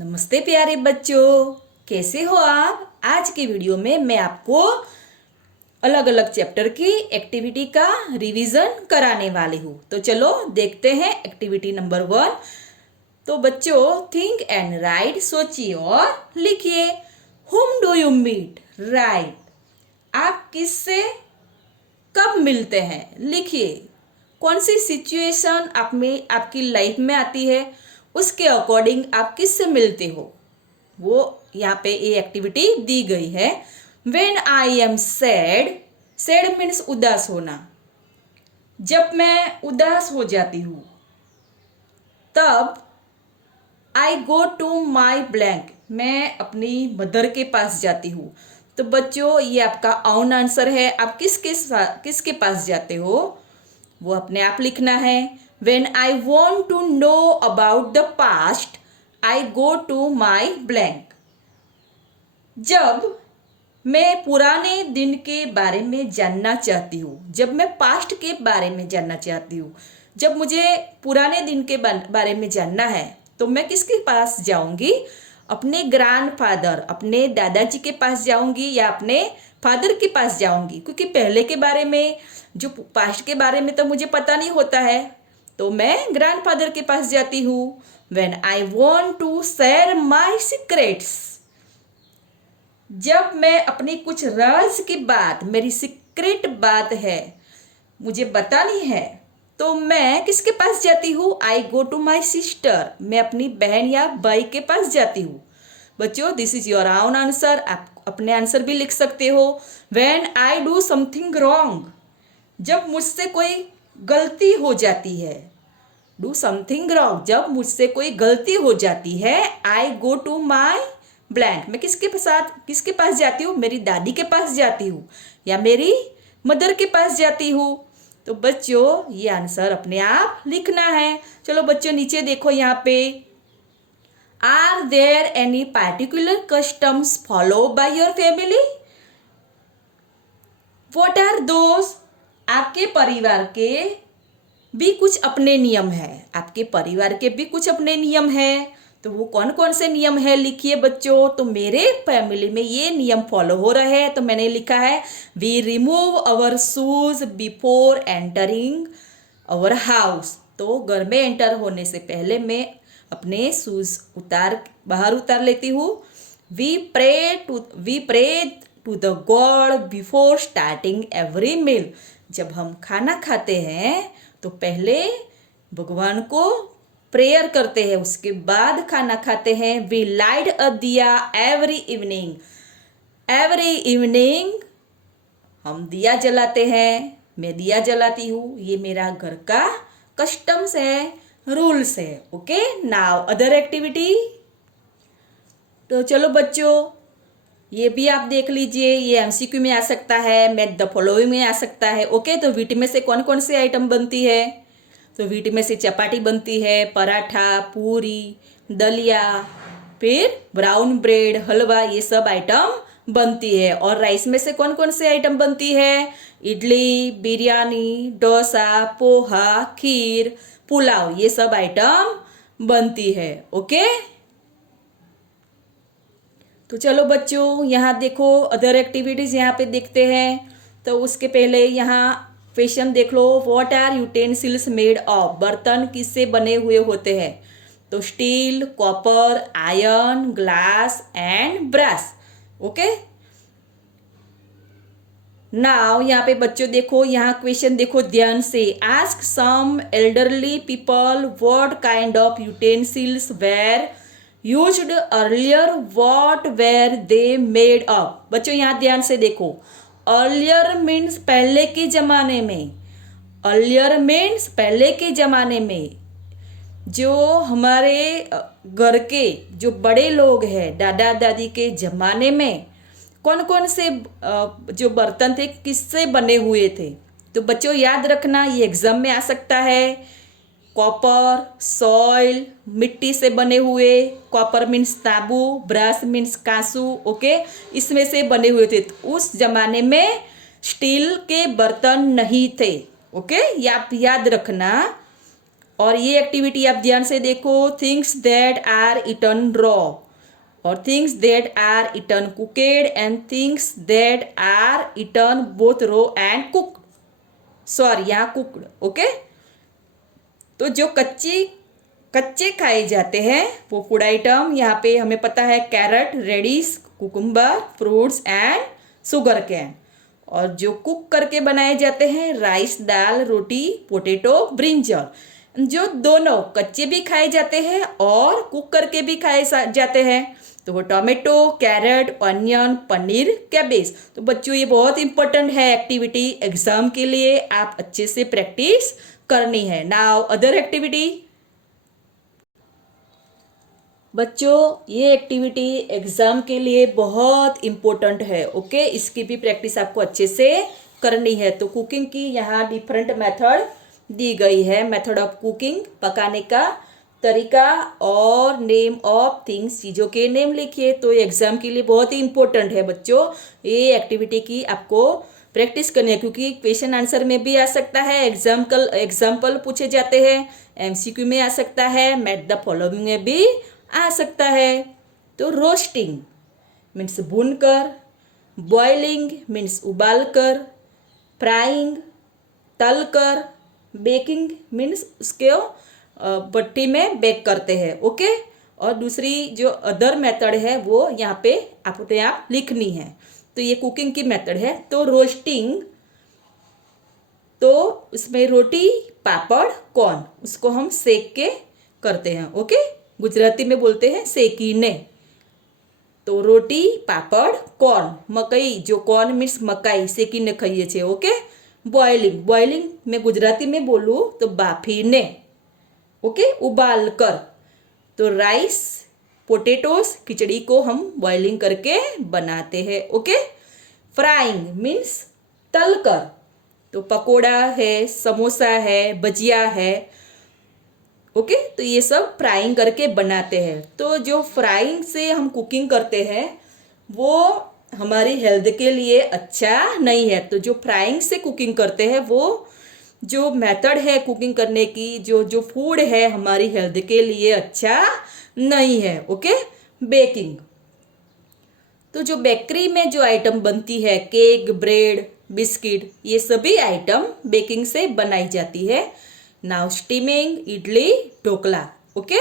नमस्ते प्यारे बच्चों, कैसे हो आप। आज की वीडियो में मैं आपको अलग अलग चैप्टर की एक्टिविटी का रिवीजन कराने वाली हूँ। तो चलो देखते हैं एक्टिविटी नंबर 1। तो बच्चों, थिंक एंड राइट, सोचिए और लिखिए। हुम डू यू मीट, राइट। आप किससे कब मिलते हैं, लिखिए। कौन सी सिचुएशन आप में आपकी लाइफ में आती है, उसके अकॉर्डिंग आप किससे मिलते हो, वो यहाँ पे ये एक्टिविटी दी गई है। When I am sad, sad means उदास होना। जब मैं उदास हो जाती हूँ तब आई गो टू माई ब्लैंक, मैं अपनी मदर के पास जाती हूँ। तो बच्चों, ये आपका ऑन आंसर है। आप किसके पास जाते हो वो अपने आप लिखना है। When I want to know about the past I go to my blank. जब मैं पुराने दिन के बारे में जानना चाहती हूँ, जब मैं पास्ट के बारे में जानना चाहती हूँ, जब मुझे पुराने दिन के बारे में जानना है तो मैं किसके पास जाऊंगी, अपने ग्रैंडफादर, अपने दादाजी के पास जाऊंगी या अपने फादर के पास जाऊंगी। क्योंकि पहले के बारे में, जो पास्ट के बारे में तो मुझे पता नहीं होता है, तो मैं ग्रैंडफादर के पास जाती हूँ। When I want to share my secrets, जब मैं अपनी कुछ राज की बात, मेरी सीक्रेट बात है, मुझे बतानी है, तो मैं किसके पास जाती हूँ, आई गो टू माई सिस्टर, मैं अपनी बहन या भाई के पास जाती हूँ। बच्चों, this is your own answer. आप अपने आंसर भी लिख सकते हो। When I do something wrong, जब मुझसे कोई गलती हो जाती है, डू समथिंग रॉन्ग, जब मुझसे कोई गलती हो जाती है, आई गो टू माई ब्लैंक, मैं किसके पास जाती हूँ, मेरी दादी के पास जाती हूँ या मेरी मदर के पास जाती हूँ। तो बच्चों, ये आंसर अपने आप लिखना है। चलो बच्चों, नीचे देखो यहाँ पे, are there any particular customs follow by your family, what are those. आपके परिवार के भी कुछ अपने नियम है, आपके परिवार के भी कुछ अपने नियम है। तो वो कौन कौन से नियम है, लिखिए बच्चों। तो मेरे फैमिली में ये नियम फॉलो हो रहे हैं, तो मैंने लिखा है, we remove our shoes before entering our house. तो घर में एंटर होने से पहले मैं अपने शूज बाहर उतार लेती हूँ। We pray to the god before starting every meal, जब हम खाना खाते हैं तो पहले भगवान को प्रेयर करते हैं, उसके बाद खाना खाते हैं। वी लाइट अ दिया एवरी इवनिंग, एवरी इवनिंग हम दिया जलाते हैं, मैं दिया जलाती हूँ। ये मेरा घर का कस्टम्स है, रूल्स है। Okay, now other activity. तो चलो बच्चों, ये भी आप देख लीजिए, ये एमसीक्यू में आ सकता है, मैथ द फॉलोइंग में आ सकता है। ओके, तो वीट में से कौन कौन सी आइटम बनती है, तो वीट में से चपाटी बनती है, पराठा, पूरी, दलिया, फिर ब्राउन ब्रेड, हलवा, ये सब आइटम बनती है। और राइस में से कौन कौन सी आइटम बनती है, इडली, बिरयानी, डोसा, पोहा, खीर, पुलाव, ये सब आइटम बनती है। ओके, तो चलो बच्चों, यहाँ देखो अदर एक्टिविटीज़ यहाँ पे देखते हैं। तो उसके पहले यहाँ क्वेश्चन देख लो, what are utensils made of, बर्तन किससे बने हुए होते हैं, तो steel, copper, iron, glass and brass. Okay, now यहाँ पे बच्चों देखो, यहाँ क्वेश्चन देखो ध्यान से। Ask some elderly people what kind of utensils were used earlier, what were they made of. बच्चों यहाँ ध्यान से देखो, अर्लियर मीन्स पहले के जमाने में, अर्लियर मीन्स पहले के जमाने में। जो हमारे घर के जो बड़े लोग हैं, दादा दादी के जमाने में कौन कौन से जो बर्तन थे किससे बने हुए थे, तो बच्चों याद रखना, ये एग्जाम में आ सकता है। कॉपर, सॉइल, मिट्टी से बने हुए, कॉपर मीन्स तांबू, ब्रश मीन्स कांसू। ओके, इसमें से बने हुए थे। तो उस जमाने में स्टील के बर्तन नहीं थे। ओके, ये आप याद रखना। और ये एक्टिविटी आप ध्यान से देखो, things that are eaten raw और things that are eaten cooked and things that are eaten both raw and cook, sorry यहाँ कुकड, ओके। तो जो कच्चे खाए जाते हैं वो फूड आइटम, यहाँ पे हमें पता है carrot, radish, cucumber, fruits and sugar cane. और जो कुक करके बनाए जाते हैं राइस, दाल, रोटी, पोटैटो, ब्रिंजल। जो दोनों कच्चे भी खाए जाते हैं और कुक करके भी खाए जाते हैं तो वो tomato, carrot, onion, paneer, cabbage. तो बच्चों ये बहुत इंपॉर्टेंट है एक्टिविटी, एग्जाम के लिए आप अच्छे से प्रैक्टिस करनी है। Now other activity. बच्चों ये एक्टिविटी एग्जाम के लिए बहुत इम्पोर्टेंट है, ओके। इसकी भी प्रैक्टिस आपको अच्छे से करनी है। तो कुकिंग की यहाँ डिफरेंट मेथड दी गई है, मेथड ऑफ कुकिंग, पकाने का तरीका और नेम ऑफ थिंग्स, चीज़ों के नेम लिखिए। तो ये एग्जाम के लिए बहुत ही इम्पोर्टेंट है बच्चों, ये एक्टिविटी की आपको प्रैक्टिस करनी है क्योंकि क्वेश्चन आंसर में भी आ सकता है, एग्जाम्पल पूछे जाते हैं, एमसीक्यू में आ सकता है, मेट द फॉलोइंग में भी आ सकता है। तो रोस्टिंग मीन्स भूनकर, बॉइलिंग मीन्स उबालकर, फ्राइंग तलकर, बेकिंग मीन्स उसके भट्टी में बेक करते हैं, ओके। और दूसरी जो अदर मेथड है वो यहाँ पे अपने आप लिखनी है। तो ये कुकिंग की मेथड है। तो रोस्टिंग, तो उसमें रोटी, पापड़, कॉर्न, उसको हम सेक के करते हैं, ओके। गुजराती में बोलते हैं सेकीने। तो रोटी, पापड़, कॉर्न, मकई, जो कॉर्न मीन्स मकाई, सेकीने खाइए छे, ओके। बॉइलिंग मैं गुजराती में बोलूँ तो बाफीने, ओके, उबाल कर। तो राइस, पोटैटोस, खिचड़ी को हम बॉइलिंग करके बनाते हैं, ओके। फ्राइंग मीन्स तल कर, तो पकोड़ा है, समोसा है, भजिया है, ओके। तो ये सब फ्राइंग करके बनाते हैं। तो जो फ्राइंग से हम कुकिंग करते हैं वो हमारी हेल्थ के लिए अच्छा नहीं है। तो जो फ्राइंग से कुकिंग करते हैं वो जो मेथड है कुकिंग करने की, जो फूड है हमारी हेल्थ के लिए अच्छा नहीं है, ओके। बेकिंग, तो जो बेकरी में जो आइटम बनती है, केक, ब्रेड, बिस्किट, ये सभी आइटम बेकिंग से बनाई जाती है। Now steaming, idli, dhokla, okay.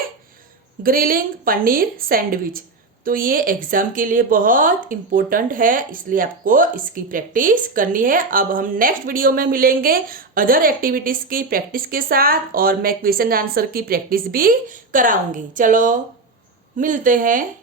Grilling, paneer, sandwich. तो ये एग्जाम के लिए बहुत इम्पोर्टेंट है, इसलिए आपको इसकी प्रैक्टिस करनी है। अब हम नेक्स्ट वीडियो में मिलेंगे अदर एक्टिविटीज़ की प्रैक्टिस के साथ और मैं क्वेश्चन आंसर की प्रैक्टिस भी कराऊंगी। चलो मिलते हैं।